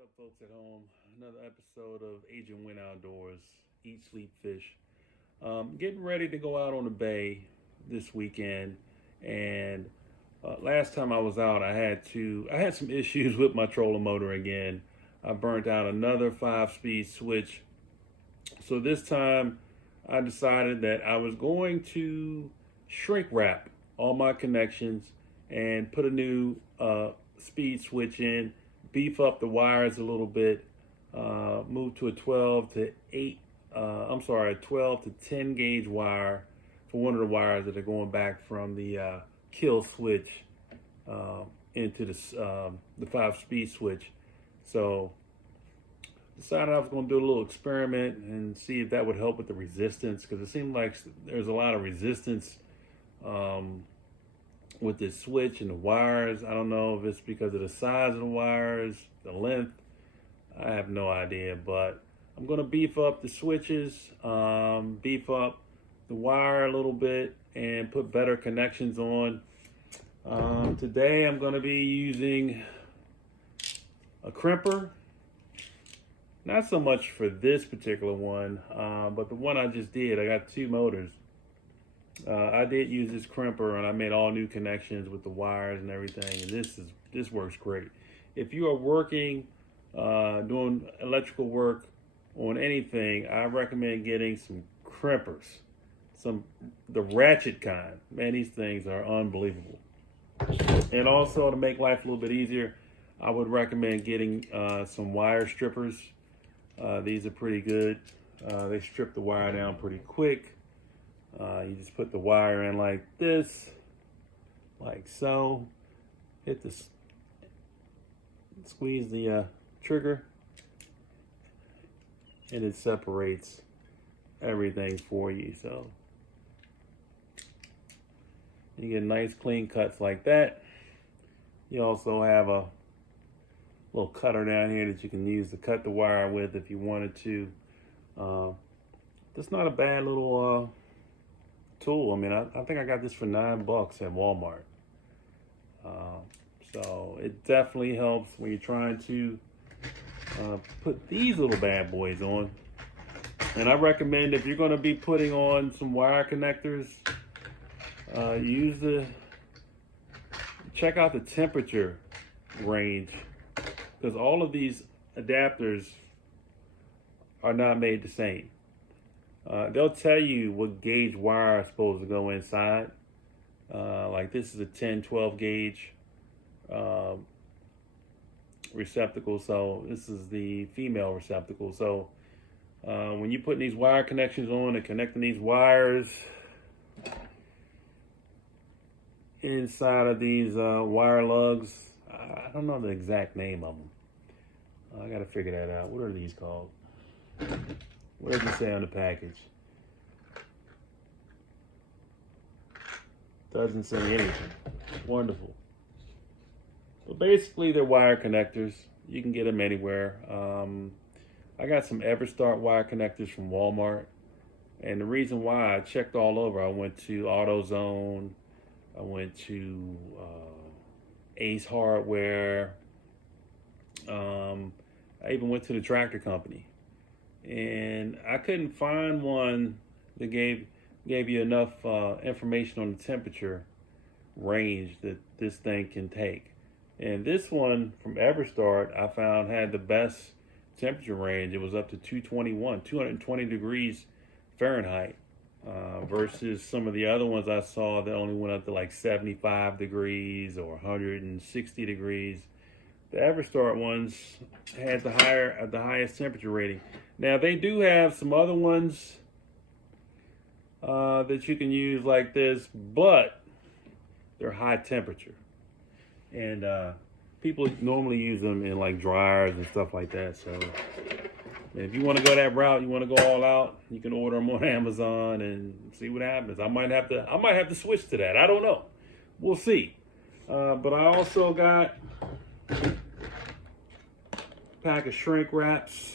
What's up, folks at home? Another episode of Agent Wynn Outdoors, Eat, Sleep, Fish. Getting ready to go out on the bay this weekend, and last time I was out, I had some issues with my trolling motor again. I burnt out another 5-speed switch, so this time I decided that I was going to shrink wrap all my connections and put a new speed switch in, beef up the wires a little bit, move to a 12 to 10 gauge wire for one of the wires that are going back from the kill switch into the 5-speed switch. So decided I was going to do a little experiment and see if that would help with the resistance, because it seemed like there's a lot of resistance with this switch and the wires. I don't know if it's because of the size of the wires, the length. I have no idea, but I'm going to beef up the switches, beef up the wire a little bit, and put better connections on. Today I'm going to be using a crimper. Not so much for this particular one, but the one I just did. I got two motors. I did use this crimper, and I made all new connections with the wires and everything, and this works great. If you are working, doing electrical work on anything, I recommend getting some crimpers, the ratchet kind. Man, these things are unbelievable. And also, to make life a little bit easier, I would recommend getting some wire strippers. These are pretty good. They strip the wire down pretty quick. You just put the wire in like this, like so. Hit the squeeze the trigger, and it separates everything for you. So you get nice clean cuts like that. You also have a little cutter down here that you can use to cut the wire with if you wanted to. That's not a bad little tool. I mean, I think I got this for $9 at Walmart. So it definitely helps when you're trying to put these little bad boys on. And I recommend, if you're going to be putting on some wire connectors, check out the temperature range, because all of these adapters are not made the same. They'll tell you what gauge wire is supposed to go inside. Like this is a 10-12 gauge receptacle, so this is the female receptacle. So when you're putting these wire connections on and connecting these wires inside of these wire lugs, I don't know the exact name of them. I gotta figure that out. What are these called? What does it say on the package? Doesn't say anything. Wonderful. But basically, they're wire connectors. You can get them anywhere. I got some Everstart wire connectors from Walmart. And the reason why, I checked all over. I went to AutoZone. I went to Ace Hardware. I even went to the tractor company. And I couldn't find one that gave you enough information on the temperature range that this thing can take. And this one from Everstart, I found, had the best temperature range. It was up to 220 degrees Fahrenheit, versus some of the other ones I saw that only went up to like 75 degrees or 160 degrees. The Everstart ones had the highest temperature rating. Now they do have some other ones that you can use like this, but they're high temperature, and people normally use them in like dryers and stuff like that. So if you want to go that route, you want to go all out, you can order them on Amazon and see what happens. I might have to switch to that. I don't know. We'll see. But I also got a pack of shrink wraps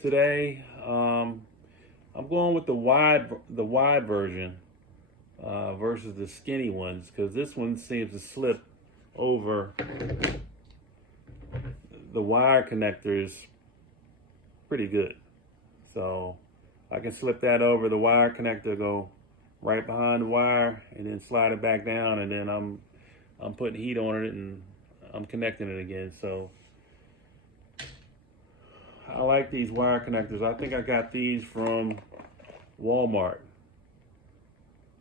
today. I'm going with the wide version versus the skinny ones, because this one seems to slip over the wire connector is pretty good. So I can slip that over the wire connector, go right behind the wire, and then slide it back down, and then I'm putting heat on it and I'm connecting it again. So I like these wire connectors. I think I got these from Walmart.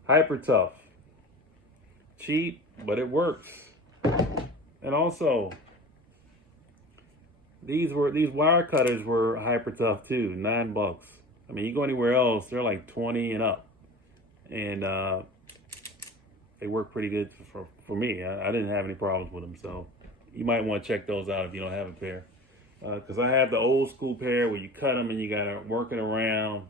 Hyper tough. Cheap, but it works. And also, these wire cutters were hyper tough too, $9. I mean, you go anywhere else, they're like 20 and up. And they work pretty good for me. I didn't have any problems with them, so you might want to check those out if you don't have a pair. Because I have the old school pair where you cut them and you got to work it around.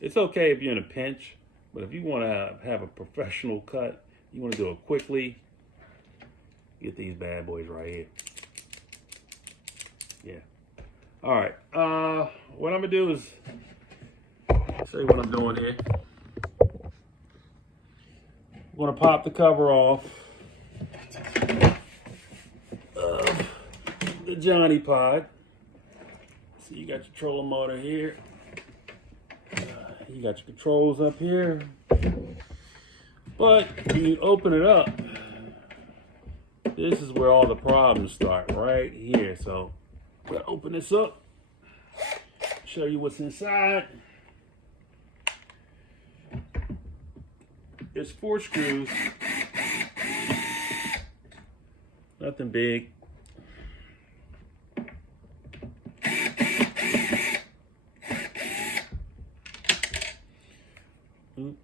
It's okay if you're in a pinch, but if you want to have a professional cut, you want to do it quickly, get these bad boys right here. Yeah. All right. What I'm going to do is show you what I'm doing here. I'm going to pop the cover off of the Jonny Pod. So you got your trolling motor here. You got your controls up here. But when you open it up, this is where all the problems start, right here. So I'm going to open this up, show you what's inside. There's 4 screws, nothing big. Oop,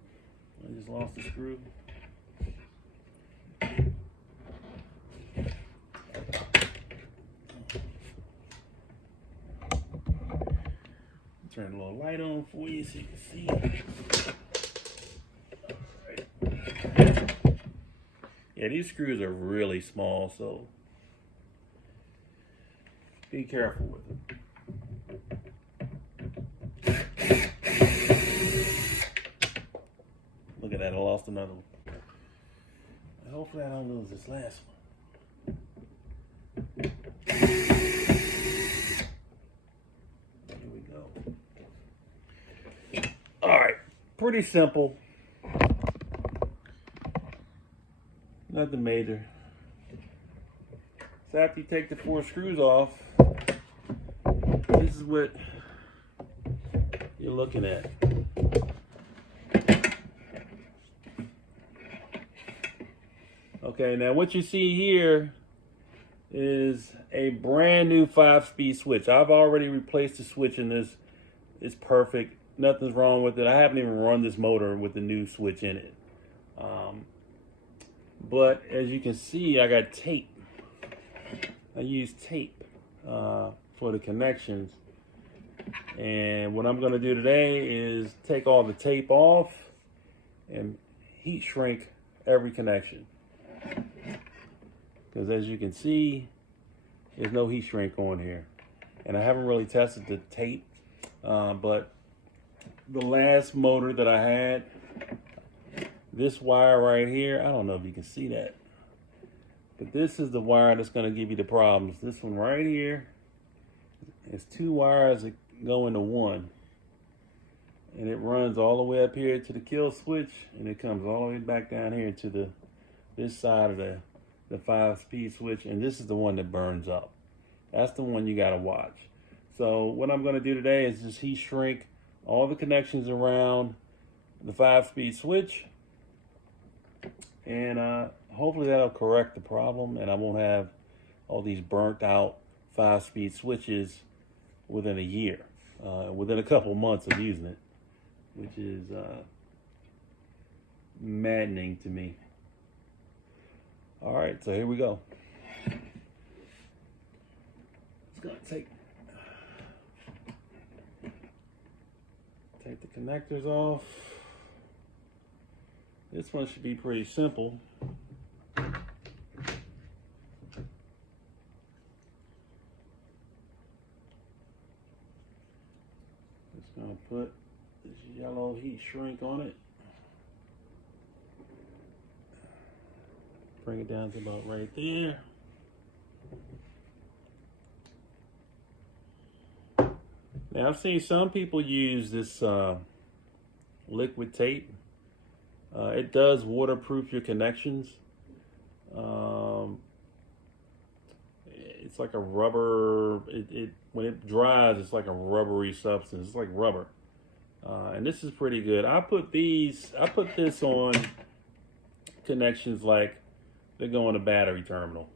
I just lost the screw. Turn a little light on for you so you can see. Yeah, these screws are really small, so be careful with them. Look at that, I lost another one. Hopefully I don't lose this last one. Here we go. All right, pretty simple. Nothing major. So after you take the 4 screws off, this is what you're looking at. Okay, now what you see here is a brand new 5-speed switch. I've already replaced the switch in this. It's perfect. Nothing's wrong with it. I haven't even run this motor with the new switch in it. But as you can see, I got tape. I use tape for the connections. And what I'm going to do today is take all the tape off and heat shrink every connection. Because as you can see, there's no heat shrink on here. And I haven't really tested the tape, but the last motor that I had, this wire right here, I don't know if you can see that, but this is the wire that's going to give you the problems. This one right here, it's 2 wires that go into one, and it runs all the way up here to the kill switch, and it comes all the way back down here to this side of the 5-speed switch, and this is the one that burns up. That's the one you got to watch. So what I'm going to do today is just heat shrink all the connections around the 5-speed switch, and hopefully that'll correct the problem, and I won't have all these burnt out 5-speed switches within a year, within a couple months of using it, which is maddening to me. All right, so here we go. It's gonna take the connectors off. This one should be pretty simple. Just gonna put this yellow heat shrink on it. Bring it down to about right there. Now I've seen some people use this liquid tape. It does waterproof your connections. Um, it's like a rubber. It when it dries, it's like a rubbery substance. It's like rubber, and this is pretty good. I put this on connections like they go on a battery terminal.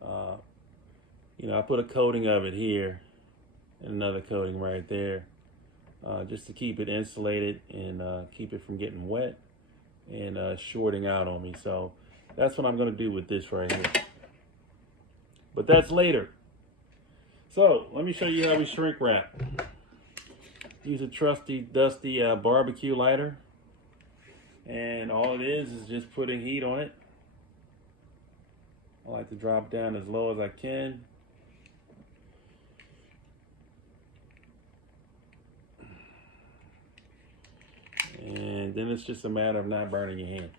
Uh, I put a coating of it here and another coating right there, just to keep it insulated and keep it from getting wet and shorting out on me. So that's what I'm going to do with this right here. But that's later. So let me show you how we shrink wrap. Use a trusty, dusty barbecue lighter. And all it is just putting heat on it. I like to drop down as low as I can. And then it's just a matter of not burning your hand.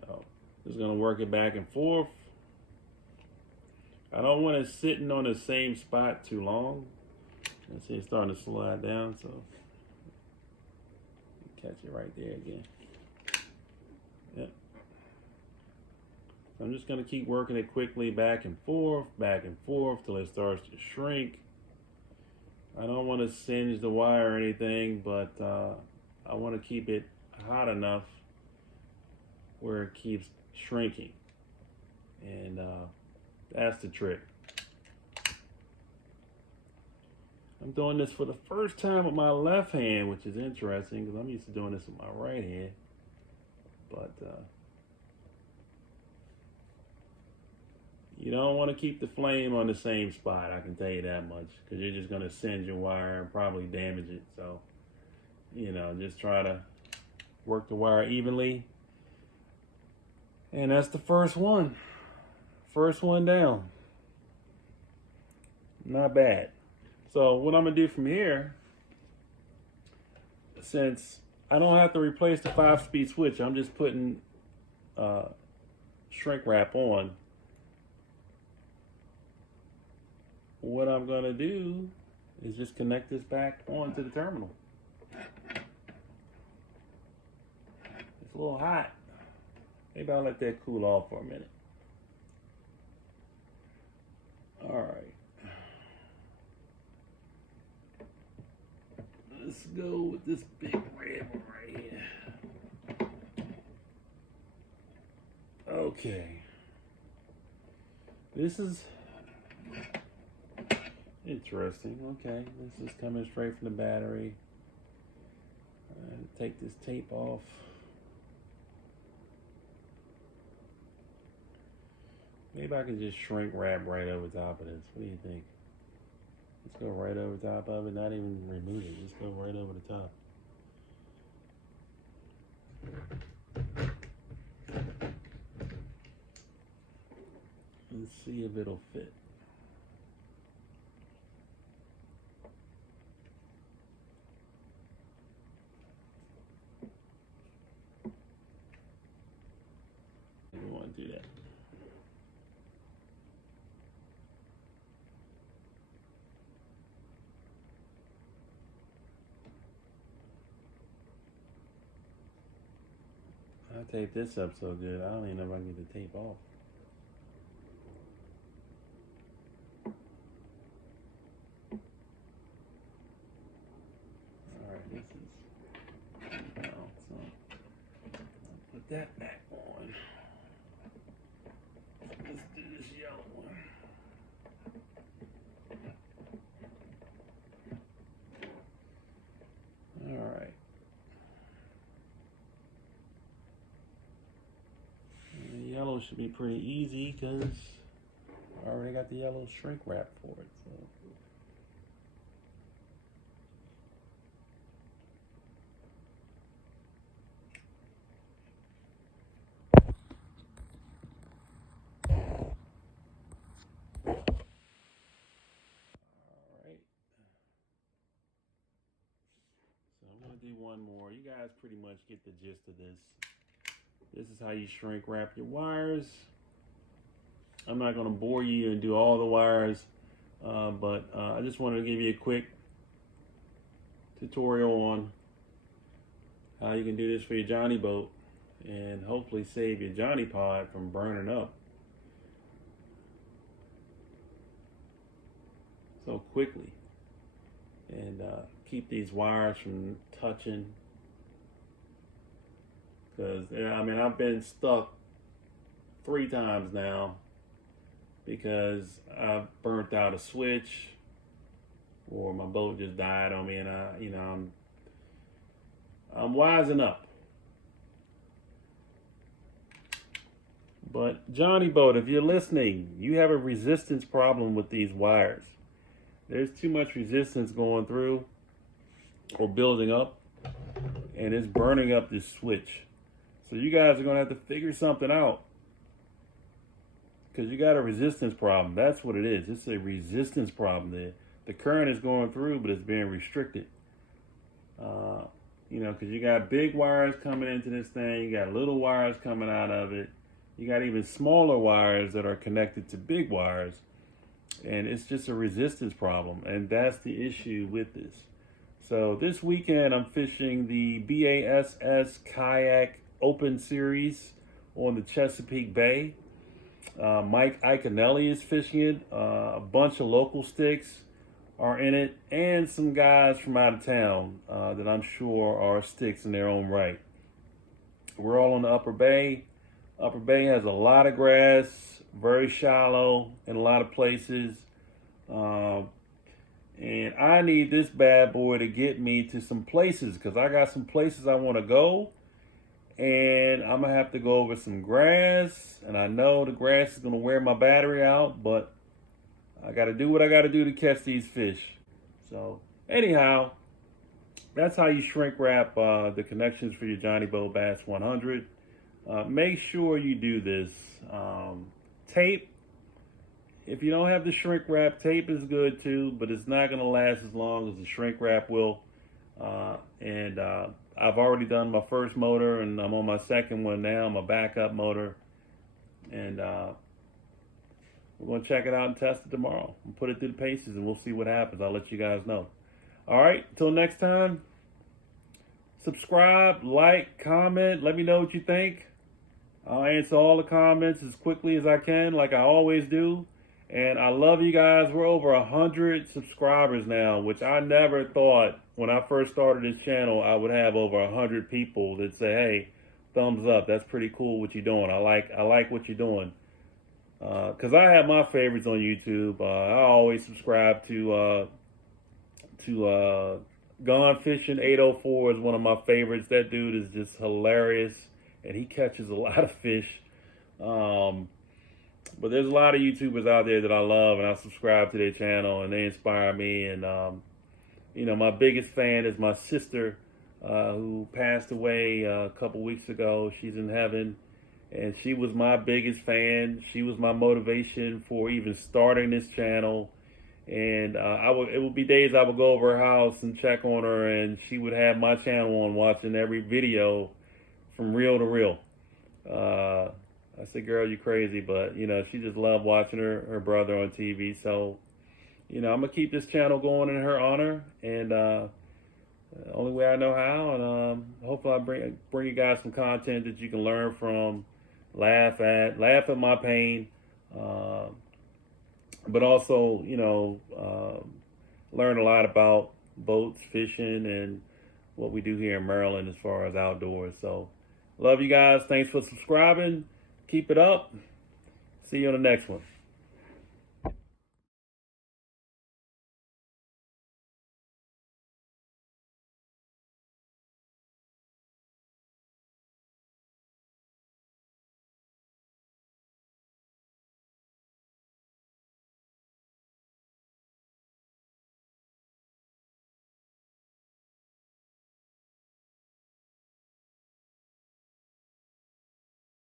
So just gonna work it back and forth. I don't want it sitting on the same spot too long. And see, it's starting to slide down, so catch it right there again. Yep. So I'm just gonna keep working it quickly back and forth till it starts to shrink. I don't want to singe the wire or anything, but I want to keep it hot enough where it keeps shrinking. And that's the trick. I'm doing this for the first time with my left hand, which is interesting because I'm used to doing this with my right hand. But you don't want to keep the flame on the same spot, I can tell you that much, because you're just going to singe your wire and probably damage it. So, just try to work the wire evenly. And that's the first one. First one down. Not bad. So what I'm going to do from here, since I don't have to replace the 5-speed switch, I'm just putting shrink wrap on. What I'm going to do is just connect this back onto the terminal. It's a little hot. Maybe I'll let that cool off for a minute. All right. Let's go with this big red one right here. Okay. This is interesting. Okay, this is coming straight from the battery. Take this tape off. Maybe I can just shrink wrap right over top of this. What do you think? Let's go right over top of it, not even remove it. Just go right over the top. Let's see if it'll fit. We want to do that. I taped this up so good, I don't even know if I can get the tape off. Alright, this is now, so I'll put that back on. Let's do this yellow one. Alright. Yellow should be pretty easy because I already got the yellow shrink wrap for it. So. Alright. So I'm going to do one more. You guys pretty much get the gist of this. This is how you shrink wrap your wires. I'm not going to bore you and do all the wires, but I just wanted to give you a quick tutorial on how you can do this for your Jonny boat and hopefully save your Jonny pod from burning up so quickly, and keep these wires from touching, because I mean, I've been stuck 3 times now because I've burnt out a switch or my boat just died on me, and I'm wising up. But Jonny Boat, if you're listening, you have a resistance problem with these wires. There's too much resistance going through or building up, and it's burning up this switch. So you guys are going to have to figure something out, because you got a resistance problem. That's what it is. It's a resistance problem. The current is going through, but it's being restricted. Because you got big wires coming into this thing, you got little wires coming out of it, you got even smaller wires that are connected to big wires, and it's just a resistance problem, and that's the issue with this. So this weekend I'm fishing the BASS Kayak Open Series on the Chesapeake Bay. Mike Iaconelli is fishing it. A bunch of local sticks are in it, and some guys from out of town that I'm sure are sticks in their own right. We're all on the Upper Bay. Upper Bay has a lot of grass, very shallow in a lot of places. And I need this bad boy to get me to some places, because I got some places I want to go, and I'm going to have to go over some grass, and I know the grass is going to wear my battery out, but I got to do what I got to do to catch these fish. So anyhow, that's how you shrink wrap the connections for your Jonny Boat Bass 100. Make sure you do this. Tape. If you don't have the shrink wrap, tape is good too, but it's not going to last as long as the shrink wrap will. I've already done my first motor, and I'm on my second one now, my backup motor. And we're going to check it out and test it tomorrow and put it through the paces, and we'll see what happens. I'll let you guys know. All right, until next time, subscribe, like, comment, let me know what you think. I'll answer all the comments as quickly as I can, like I always do. And I love you guys. We're over 100 subscribers now, which I never thought when I first started this channel I would have over 100 people that say, hey, thumbs up, that's pretty cool what you're doing. I like what you're doing. Because I have my favorites on YouTube. I always subscribe to Gone Fishing 804 is one of my favorites. That dude is just hilarious, and he catches a lot of fish. But there's a lot of YouTubers out there that I love, and I subscribe to their channel, and they inspire me. And my biggest fan is my sister, who passed away a couple weeks ago. She's in heaven, and she was my biggest fan. She was my motivation for even starting this channel. And it would be days I would go over her house and check on her, and she would have my channel on, watching every video from reel to reel. I said, girl, you crazy, but she just loved watching her brother on TV. So, I'm gonna keep this channel going in her honor, and the only way I know how. And hopefully I bring you guys some content that you can learn from, laugh at my pain, but also learn a lot about boats, fishing, and what we do here in Maryland as far as outdoors. So, love you guys. Thanks for subscribing. Keep it up. See you on the next one.